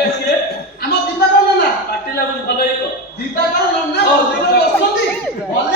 ଆମ ଦୀପାକର ନନା ପାଟି ଲାଗୁଛି ଭଲ ହେଇକ ଦୀପାକର ନନା ମନ୍ଦିର ବସନ୍ତି ଭଲ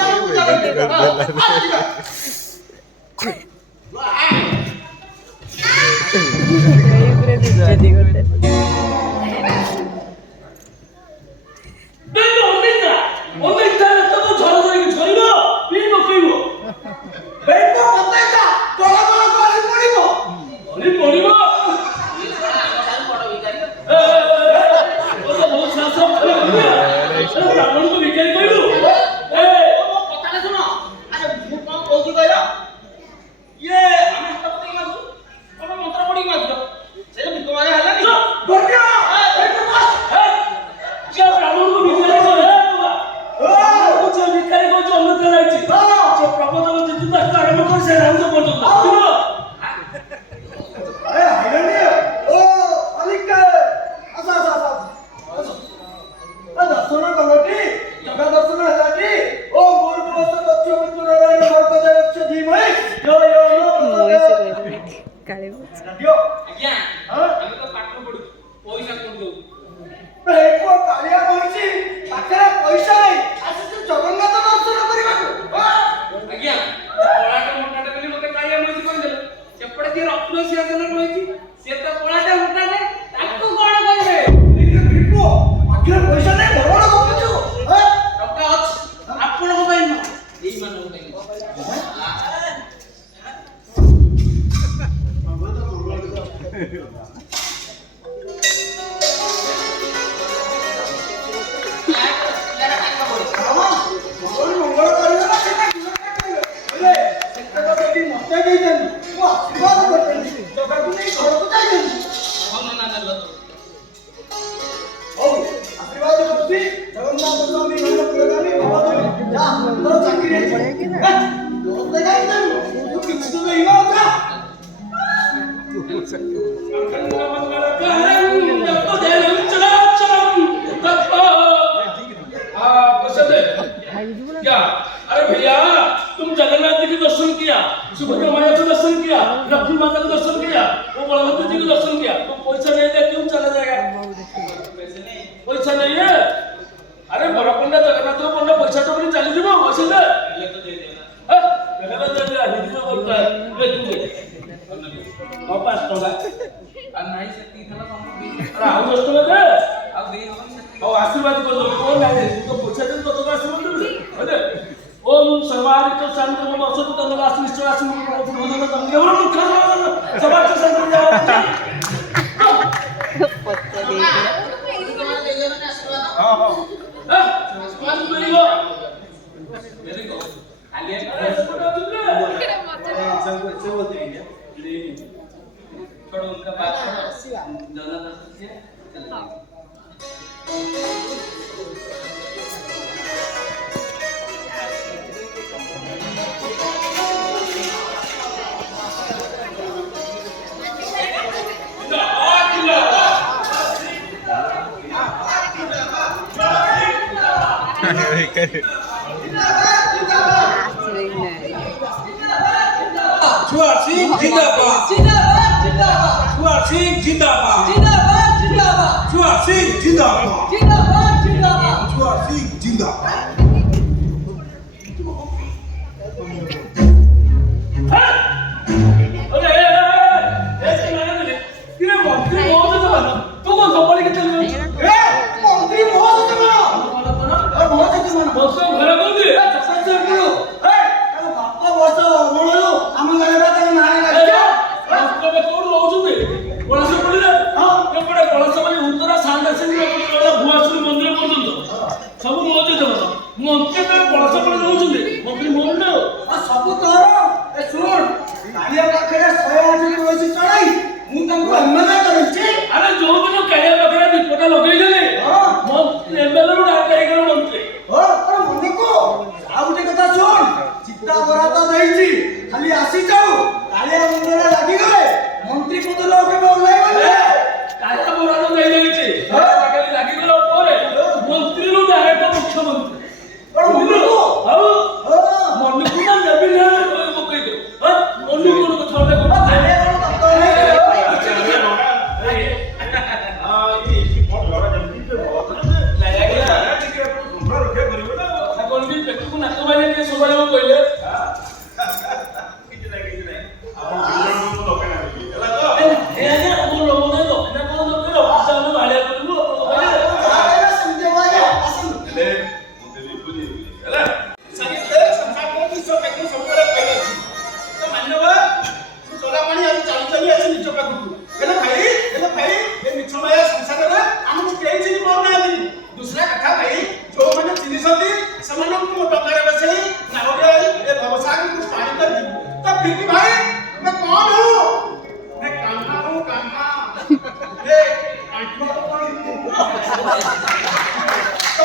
ପୂଜା अरे भैया तुम जगन्नाथ जी के दर्शन किया, सुभद्रा माता का दर्शन किया, लक्ष्मी माता का दर्शन किया, वो बलभद्र जी का दर्शन किया, तो पैसा नहीं है क्यों चला जाएगा? पैसा नहीं है? अरे बड़ा पंडा जगन्नाथ का पंडा पैसा तो नहीं चली जीवो पैसा दे ले तो दे देना कहला दे दे हिंदी में बोलता है ले तू दे वापस टोला और नहीं सकती इतना कम अरे आओ दोस्तों दे अब दे और आशीर्वाद कर दो कौन नहीं तो पैसा दे तो आशीर्वाद दे अरे ओम सर्वारित शांतम असत तनवास विश्वास भोजन तंगे और दुख समाज से संग जाओ पत्ते दे हां हां आशीर्वाद मिलेगा वेरी गुड आलिया सब बोलते हैं छोड़ो उनका बात छोड़ो ज्यादा दर्शन से चलो Chuar Singh Jindabad. Jindabad, Jindabad. Chuar Singh Jindabad. Jindabad, Jindabad. Chuar Singh Jindabad. Jindabad, Jindabad. Chuar Singh Jindabad.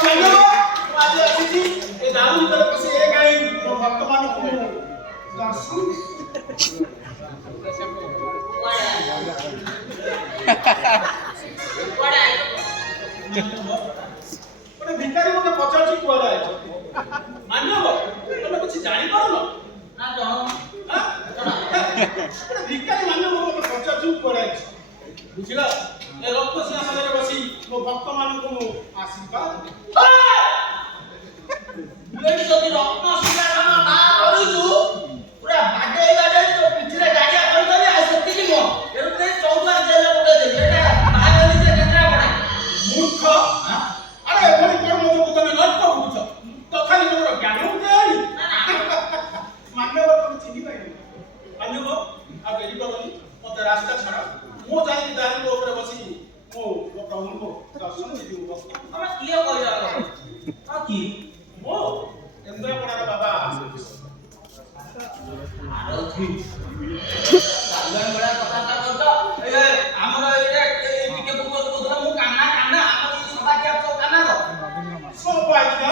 ମାନ୍ୟବ ମୁଁ ଆଜି ଆସିଛି ଏ ଦାରୁ ଭିତରେ ପଶି ଏ କାହିଁ ମୋ ଭକ୍ତମାନଙ୍କୁ ଦର୍ଶନ ଗୋଟେ ଭିକାରୀ ମୋତେ ପଚାରୁଛି କୁଆଡ଼େ ଆଇଛ ମାନ୍ୟବ ତମେ କିଛି ଜାଣିପାରୁନ ନା ଜଣ ଗୋଟେ ଭିକାରୀ ମାନ୍ୟବ ମୋତେ ପଚାରୁଛି କୁଆଡ଼େ ଆଇଛ ବୁଝିଲ ଏ ରକ୍ତ ସିଂହାସନରେ ବସି ମୋ ଭକ୍ତମାନଙ୍କୁ ମୁଁ ଆଶୀର୍ବାଦ ଏଠି ଯଦି ରତ୍ନ ସିଂହାସନ ନା କରିଛୁ ପୁରା ବାଡେଇ ବାଡେଇ ତୋ ପିଠିରେ ଗାଡିଆ କରିଦେବି ଆଉ ସେତିକି ନୁହଁ ଏଠୁ ନେଇ ଚୌଦ୍ୱାର ଜେଲରେ ପକେଇଦେବି ଏଟା ବାହାଗଲି ସେ କେନ୍ଦ୍ରାପଡ଼ା ମୂର୍ଖ ଆରେ ଏଭଳି କର୍ମଯୋଗ ତମେ ନଷ୍ଟ କରୁଛ ତଥାପି ତମର ଜ୍ଞାନ ଉଠେନି ମାନ୍ୟବ ତମେ ଚିହ୍ନି ପାଇନି ମାନ୍ୟବ ଆଉ ଡେରି କରନି ମତେ ରାସ୍ତା ଛାଡ଼ ମୁଁ ଯାଇକି ଦାରୁଙ୍କ ଉପରେ ବସି ମୁଁ ମୋ ପ୍ରଭୁଙ୍କୁ ଦର୍ଶନ ଦେବି ତମେ କିଏ କହିଲ ଆଉ କି ମୁଁ କେନ୍ଦ୍ରାପଡ଼ାର ବାବା ଆରଥି ସାଲୁଆନ ଭଳିଆ କଥାବାର୍ତ୍ତା କରୁଛ ଏ ଆମର ଏଇଟା ଟିକେ ପୂର୍ବରୁ କହୁଥିଲା ମୁଁ କାନା କାନା ଆମର ଏଇ ସଭାକିଆ ତ କାନା ତ ସୌଭାଗ୍ୟ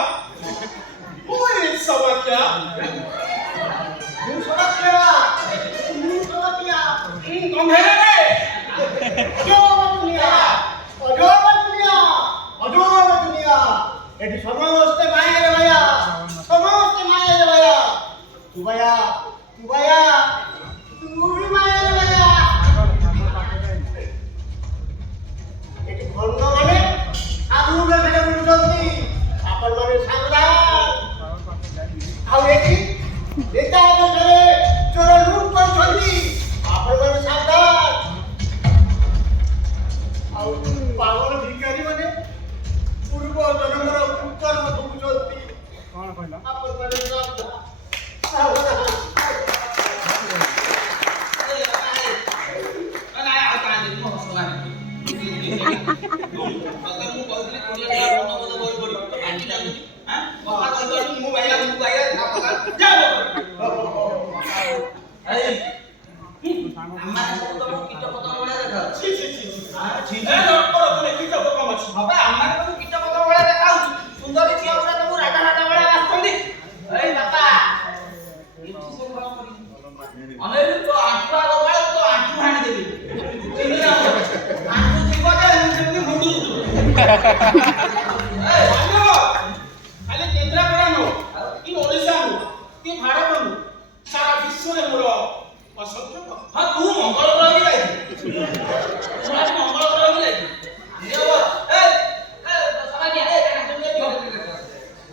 ମୁଁ ଏଇ ସୌଭାଗ୍ୟ ଗନ୍ଧେରେ এটি সমস্ত মায়ের ভাইয়া সমস্ত মায়ের ভাইয়া তুবাইয়া তুবাইয়া তুই মায়ের ভাইয়া এটি খন্ড মানে আলু বেঁধে বুঝুଛନ୍ତି আপন মানে সাবধান ଆଉ ଏଠି ନେତା ଅନୁସାରେ ଚୋର ଲୁଟ କରୁଛନ୍ତି ଆପଣ ମାନେ ସାବଧାନ ଆଉ ପାଗଳ ଭିକାରୀ ମାନେ ପୂର୍ବ ଜନ୍ମର କୁକର୍ମ ଭୋଗୁଛନ୍ତି କଣ କହିଲ ଆପଣ ମାନେ ସାବଧାନ ନାଇଁ ଆଉ କାହିଁ ମୁଁ ହସଗାନି ମୁଁ କହୁଥିଲି କୋଡ଼ିଏ ଟଙ୍କା ମନୋବୋଧ ବହି ପଡ଼ିବ ତ କାହିଁକି ଲାଗୁଛି ହାଁ କଥା କହିପାରୁନି ମୁଁ ଭାଇଲା ଯା ଏଇ ଆମର ସବୁ ତମକୁ କୀଟ ପତଙ୍ଗ ଭଳିଆ ଦେଖାଉଛି ଛି ଛି ଛି ଛି ଏ ଡକ୍ଟର ତମେ କୀଟ ପତଙ୍ଗ ଅଛି ବାବା ଆମର ସବୁ କୀଟ ପତଙ୍ଗ ଭଳିଆ ଦେଖାଉଛି ସୁନ୍ଦରୀ ଝିଅ ଗୁଡ଼ା ସବୁ ରାଜା ରାଜା ଭଳିଆ ଆସୁଛନ୍ତି ଏଇ ବାପା ଏଠି ସବୁ କଣ କରିବି ଆମେ ତ ଆଣ୍ଠୁ ଆଗ ବେଳେ ତ ଆଣ୍ଠୁ ହାଣି ଦେବି ଚିହ୍ନି ଯାଉ ଆଣ୍ଠୁ ଥିବ ଯେ ସେମିତି ମୁଣ୍ଡୁ ମାନ୍ୟବ ଖାଲି କେନ୍ଦ୍ରାପଡ଼ା ନୁହଁ କି ଓଡ଼ିଶା ନୁହଁ କି ଭାରତ ନୁହଁ ସାରା ବିଶ୍ୱରେ ମୋର ଅସଂଖ୍ୟ ଭକ୍ତ। ହଁ ତୁ ମଙ୍ଗଳ ଗ୍ରହ ବି ଯାଇଥିଲୁ ତୁ ଆଜି ମଙ୍ଗଳ ଗ୍ରହ ବି ଯାଇଥିଲୁ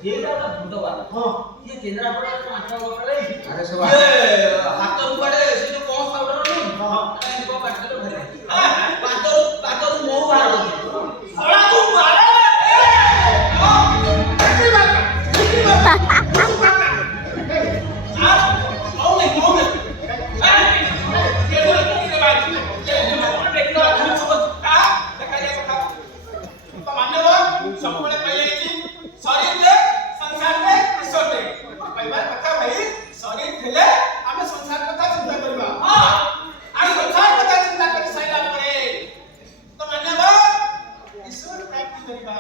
ଏଇଟା ଗୋଟେ ଭୂତବାଦ ହଁ ଇଏ କେନ୍ଦ୍ରାପଡ଼ା ଆଠ ଗଲେ ଆରେ ସେ ହାତରୁ କୁଆଡ଼େ ସେ ଯୋଉ କଣ ପାଉଡର ନୁହଁ ଏମିତି କଣ ପାଟିରେ ଭରି ପାତରୁ ମହୁ ବାହାର କରିଛି ଶଳା ତୁ ବାହାର ସବୁବେଳେ କହିଯାଇଛି ଶରୀରରେ ସଂସାରରେ ଈଶ୍ୱରରେ କହିବାର କଥା ଭାଇ ଶରୀର ଥିଲେ ଆମେ ସଂସାର କଥା ଚିନ୍ତା କରିବା ଆଉ ସଂସାର କଥା ଚିନ୍ତା କରି ସାରିଲା ପରେ ତ ମାନ୍ୟବ ଈଶ୍ୱର ପ୍ରାପ୍ତି କରିବା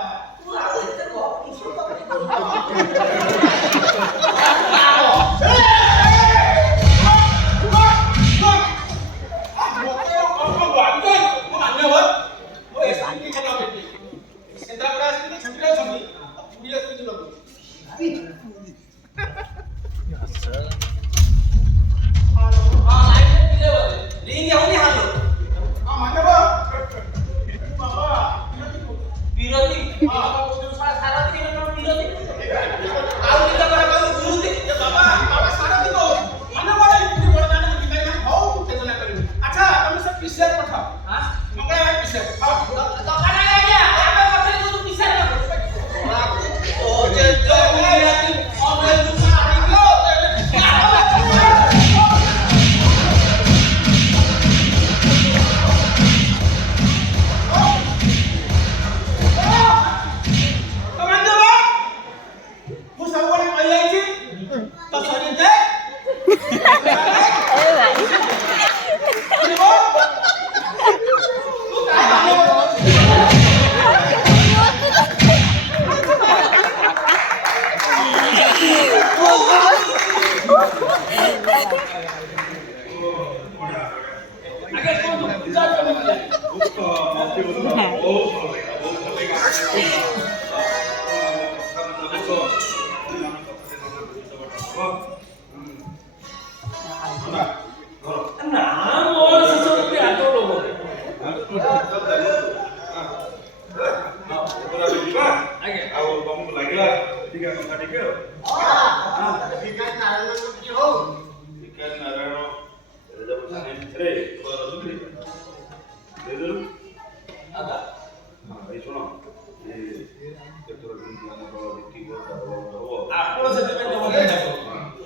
ନା ମୋର ସେସବୁ ଟିକେ ଆଗ୍ରହ ରହୁନି। ଆଜ୍ଞା ଆଉ ତମକୁ ଲାଗିଲା ଟିକେ କଥା ଟିକେ ଆଉ ଭିକାରୀ ନାରାୟଣ କିଛି ହଉ ଭିକାରୀ ନାରାୟଣ ରେ ଦେଇଦେଲୁ। ଆଜ୍ଞା ହଁ ଭାଇ ଶୁଣ କେତେଥର କେମିତି ଆମ ଦଳ ଜିତିବ ହବ ଆପଣ ସେଥିପାଇଁ ଜମା ଚିନ୍ତା କରନ୍ତୁ।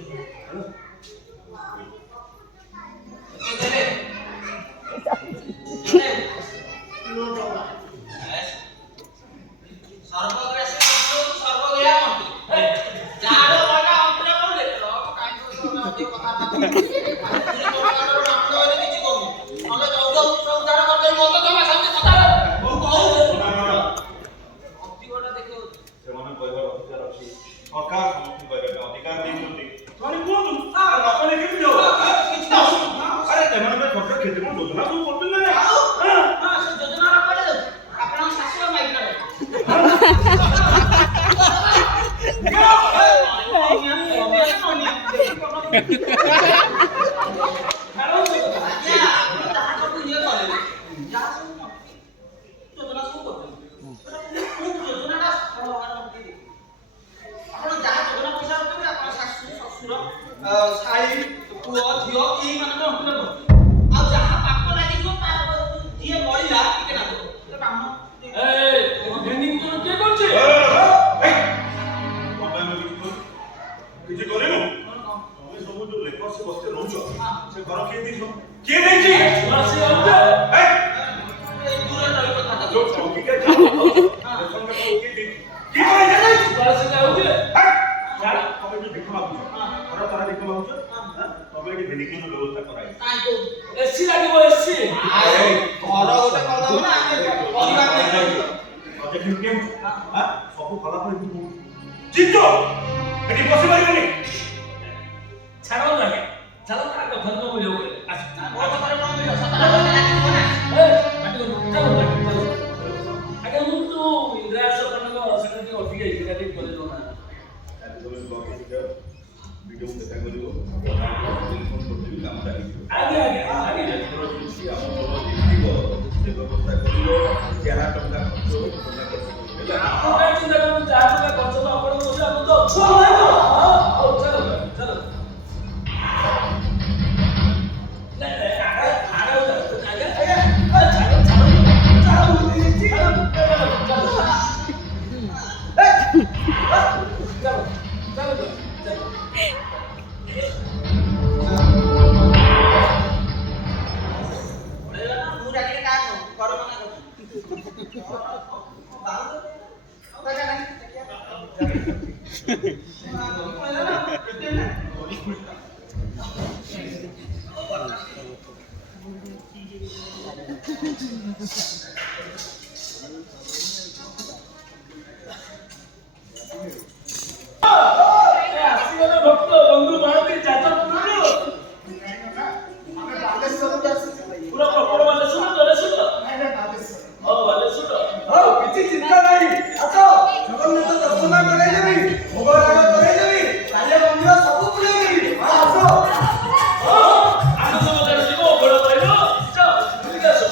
ସେମାନେ କହିବାର ଅଧିକାର ଅଛି। ସରକାର ସମସ୍ତଙ୍କୁ କହିବା ଅଧିକାର ଦେଇଛନ୍ତି। ସେମାନେ କୁହନ୍ତୁ କେମିତି ହବ? ଆରେ ଏମାନେ ଖର୍ଚ୍ଚ କ୍ଷତି କଣ ଯୋଜନା ସବୁ କରୁଛନ୍ତି ନା ନାଇଁ? ଶାଳୀ ପୁଅ ଝିଅ ଏଇ ମାନଙ୍କ ଅଣ୍ଟିରେ ପଡୁଛି। ଆଉ ଯାହା ପାପ ଲାଗିଯିବ ତା ଯିଏ ବଳିଲା ଟିକେ ନା କାମ କିଏ କରୁଛି? କିଛି କରିନୁ? ତମେ ସବୁ ଯୋଉ ଲେବର ସେ ବସ୍ତିରେ ରହୁଛ ସେ ଘର କିଏ ଦେଇଛ? କିଏ ଦେଇଛି? ଦୂରରେ ରହି କଥା ଯୋଉ ଟଙ୍କିକା କିଏ ଦେଇଛି? କିଏ ତମେ ଯୋଉ ଭିକ ମାଗୁଛ ଘର ତାରା ଭିକ ମାଗୁଛ ତମେ ଏଠି ଭେନିକିନ ବ୍ୟବସ୍ଥା କରାଇ ଏସି ଲାଗିବ ଏସି। ଘର ଗୋଟେ କରିଦବ ନା ଆମେ ପରିବାର ନେଇଯାଉଛୁ। ସବୁ ଫଳାଫଳ ଜିତ ଏଠି ବସି ପାରିବେନି। ଛାଡ଼ ଆଜ୍ଞା ଚାଲ ତା କଥା ତ ବୁଝିବ ଆସ ମୋ କଥାରେ କଣ ମିଳିବ? ସତଟା କଥା ଲାଗିବ ନା। ଆଜ୍ଞା ମୁଁ ତ ଇନ୍ଦ୍ରାସ କନକ ସେଟା ଟିକେ ଅଧିକା ଏଇଟା ଟିକେ କରି ଦଉନା। ତମେ ବ୍ଲକ ଯାଅ ଭିଡ଼ିଓ ଦେଖା କରିବ ଟେଲିଫୋନ କରିଦେବି କାମଟା ହେଇଯିବ। ଆଜ୍ଞା ଆଜ୍ଞା ଆଜ୍ଞା ଆମର ଜିତିବ ସେ ବ୍ୟବସ୍ଥା କରିବ ଯାହା ଟଙ୍କା ଖର୍ଚ୍ଚ ହେବ ଟଙ୍କା ଖର୍ଚ୍ଚ କରିବ ହେଲା। ଆପଣ କାଇଁ ଚିନ୍ତା କରୁଛନ୍ତି? ଯାହା ଟଙ୍କା ଖର୍ଚ୍ଚ ହେବ ଆପଣ କହୁଛନ୍ତି ଆମେ ତ ଅଛୁ। ହଉ ଚାଲ ଚାଲ ମୁଁ ଡାକିଲେ କାହାକୁ ଘର ମନା କରୁଛି। ଆସିଗଲେ ଭକ୍ତ ବନ୍ଧୁ ମହାନ୍ତି ଯାଜପୁରରୁ ଆମେ ବାଲେଶ୍ୱରରୁ ଆସିଛୁ ପୁରା ପ୍ରପର ବାଲେଶ୍ୱର ବାଲେଶ୍ୱର ବାଲେଶ୍ୱର କିଛି ଚିନ୍ତା ନାହିଁ ଆସ ଜଗନ୍ନାଥ ଦର୍ଶନ କରାଇଦେବି ଭୋଗ ରାଗ କରାଇଦେବି କାଳିଆ ମନ୍ଦିର ସବୁ ବୁଲେଇଦେବି ଆସ ଆନନ୍ଦ ବଜାର ଯିବ ବଡ଼ କହିବ ଚାଲ ବୁଲିକି ଆସ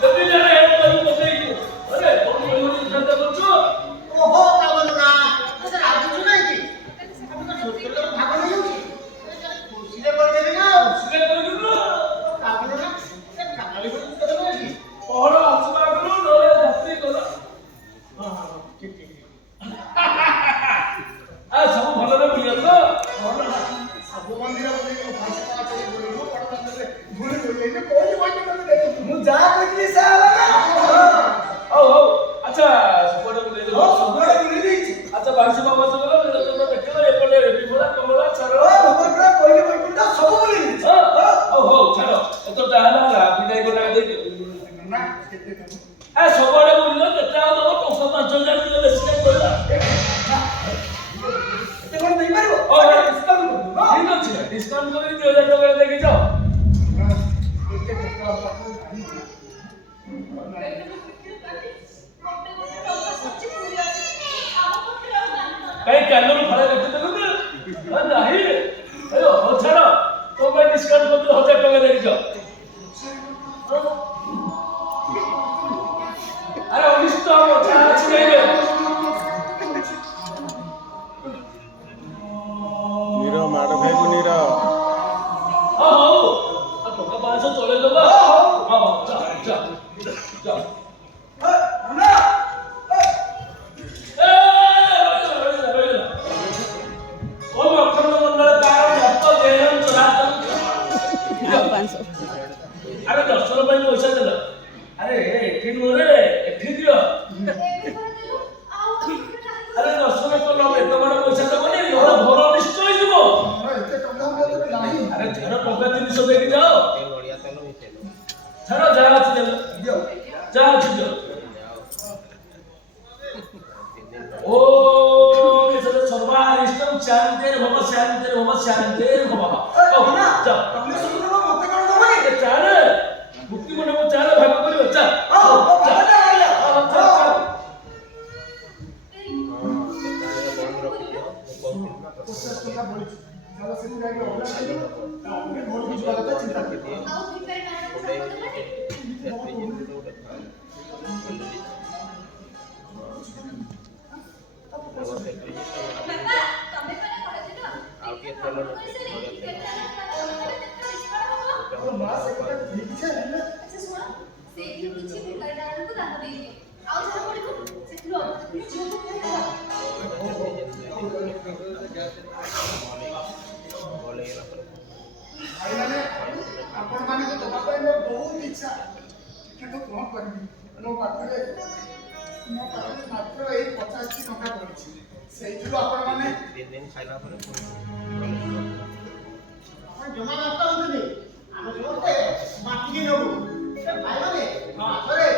ଯଦି ଜଣେ ହେଲ୍ପ କରିବୁ ପକେଇବୁ 5,000 କିଲୋ ବେଶୀ କାଇଁ କହିଲା? ଏତେ କଣ ଦେଇପାରିବ? ଓ, ଡିସକାଉଣ୍ଟ କରିବୁ ନା? ଠିକ ଅଛି ଡିସକାଉଣ୍ଟ କରି 2,000 ଟଙ୍କା ଦେଇକି ଯାଅ। ଏତେ ଟଙ୍କା ପାଖରେ ନାହିଁ। କାଇଁ କାନରୁ ଫଳ ରଖିଦେଲୁ ନା? ନାହିଁ ହଉ ଛାଡ଼ ତୋ ପାଇଁ ଡିସକାଉଣ୍ଟ କରିଦେଲେ 1,000 ଟଙ୍କା ଦେଇକି ଯାଅ। ଆରେ ଅନିଷ୍ଟ ହବ ଯାହା ଅଛି ନେଇବେ। ନିର ମାଡ଼ ଖାଇବୁ ନିର। ହଁ ହଉ ଟଙ୍କା 500 ଚଳେଇଦବା। ହଁ ଯା ଯା ଯା। ଅନା अरे दर्शन ପାଇଁ ପଇସା ଦେଲ। ଆରେ ଏଠି ନୁହଁରେ ଏଠି ଦିଅ। ଆରେ ଦର୍ଶନ କଲ ଏତେ ବଡ଼ ପଇସା ଦେବନି ନହେଲେ ଘର ଅନିଷ୍ଟ ହେଇଯିବ। ଏତେ ଟଙ୍କା ମୋ ପାଖରେ ନାହିଁ। ଆରେ ଛାଡ଼ ଟଙ୍କା 300 ଦେଇକି ଯାଅ। ଛାଡ଼ ଯାହା ଅଛି ଦେଲ ଦିଅ। ଯାହା ଅଛି ଦିଅ। ଓ ସର୍ବାରିଷ୍ଟଂ ଶାନ୍ତିର୍ଭବ ଶାନ୍ତିର୍ଭବ ଶାନ୍ତିର୍ଭବ। ଅନା ଯାଅ ତମେ ସବୁ ଦେବ ମତେ କଣ ଦବ? ଚାଲେ ମୁକ୍ତି ମଣ୍ଡପ ଚାଲେ ଭାଗ କରିବ ଚାଲ। ବାବାଟା ରହିଲା। ଆପଣ ମାନଙ୍କୁ ଦେବା ପାଇଁ ମୋର ବହୁତ ଇଚ୍ଛା କିନ୍ତୁ କଣ କରିବି ମୋ ପାଖରେ ମାତ୍ର ଏଇ 50ଟି ଟଙ୍କା ପଡିଛି ସେଇଥିରୁ ଆପଣ ମାନେ ଜମା ନଷ୍ଟ ହଉଛନ୍ତି ଆମେ ସମସ୍ତେ ମାଟିକି ନେବୁ ଭାଇମାନେ ଆସରେ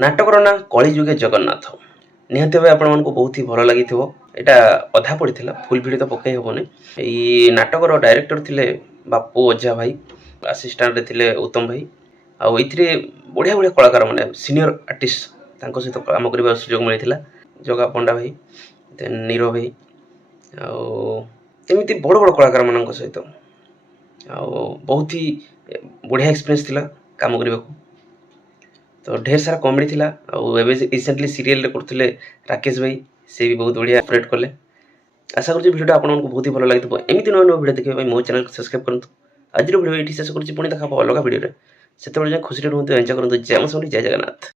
नाटकर ना कलिजुगे जगन्नाथ निहाती भाव आपण मानक बहुत ही भल लगी एटा अधा पड़ी फुल भिड तो पकई हेनी ये नाटकर डायरेक्टर थिले बापू ओझा भाई असिस्टांट थे उत्तम भाई आउ ये बढ़िया बढ़िया कलाकार मैंने सीनियर आर्टिस्ट सहित काम कर सुजोग मिलता जगा पंडा भाई देन नीरो भाई आमती बड़ बड़ कलाकार मान सहित बहुत ही बढ़िया एक्सपीरियंस थिला काम करने को तो ढेर सारा कॉमेडी थिला रिसेंटली सीरियल करते राकेश भाई से भी बहुत बढ़िया ऑपरेट कले आशा करुँच भिडियो आपको बहुत ही भल लगी एमती नया नया भिडियो देखिए मो चैनल को सब्सक्राइब करूँ आज भिडियो ये शेष करुँच पुणी देखा अलग भिडियो से खुशी रुहतु एंजॉय करूँ जय जय जगन्नाथ।